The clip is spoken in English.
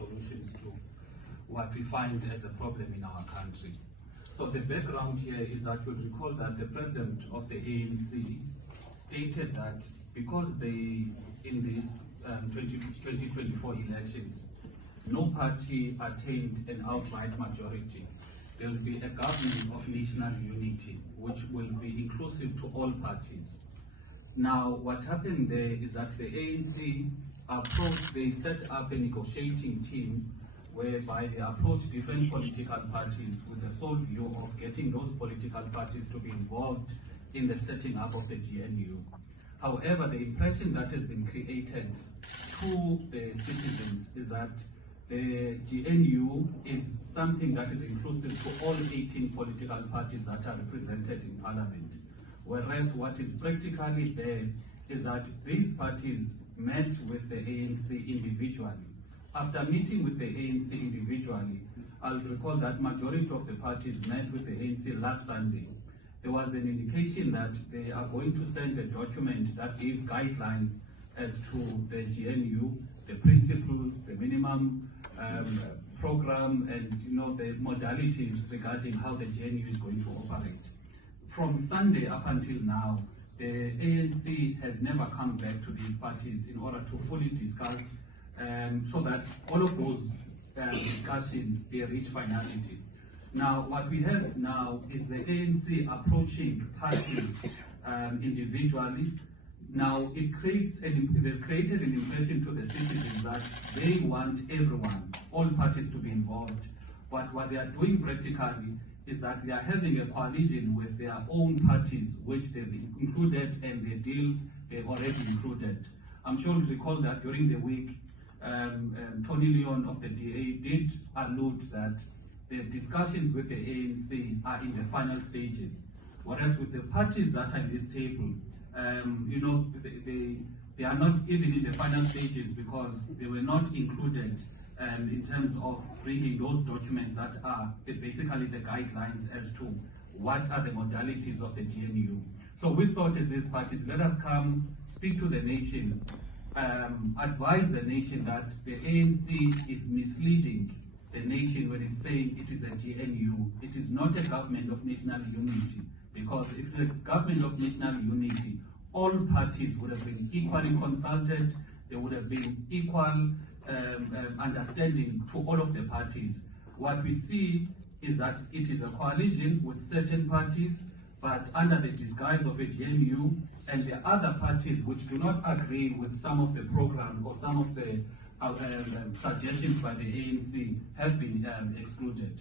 solutions to what we find as a problem in our country. So the background here is that you'll recall that the president of the ANC stated that because in these 2024 elections, no party attained an outright majority, there will be a government of national unity, which will be inclusive to all parties. Now, what happened there is that the ANC they set up a negotiating team whereby they approached different political parties with the sole view of getting those political parties to be involved in the setting up of the GNU. However, the impression that has been created to the citizens is that the GNU is something that is inclusive to all 18 political parties that are represented in Parliament. Whereas what is practically there is that these parties met with the ANC individually. After meeting with the ANC individually, I'll recall that majority of the parties met with the ANC last Sunday. There was an indication that they are going to send a document that gives guidelines as to the GNU, the principles, the minimum program, and the modalities regarding how the GNU is going to operate. From Sunday up until now, the ANC has never come back to these parties in order to fully discuss so that all of those discussions, they reach finality. Now, what we have now is the ANC approaching parties individually. Now, they've created an impression to the citizens that they want everyone, all parties to be involved. But what they are doing practically is that they are having a coalition with their own parties, which they've included, and the deals they've already included. I'm sure you recall that during the week, Tony Leon of the DA did allude that the discussions with the ANC are in the final stages, whereas with the parties that are in this table, they are not even in the final stages because they were not included in terms of bringing those documents that are basically the guidelines as to what are the modalities of the GNU. So we thought as these parties, let us come speak to the nation, advise the nation that the ANC is misleading the nation when it's saying it is a GNU. It is not a government of national unity, because if it's a government of national unity, all parties would have been equally consulted, there would have been equal understanding to all of the parties. What we see is that it is a coalition with certain parties, but under the disguise of a GNU, and the other parties which do not agree with some of the program or some of the suggestions by the ANC have been excluded.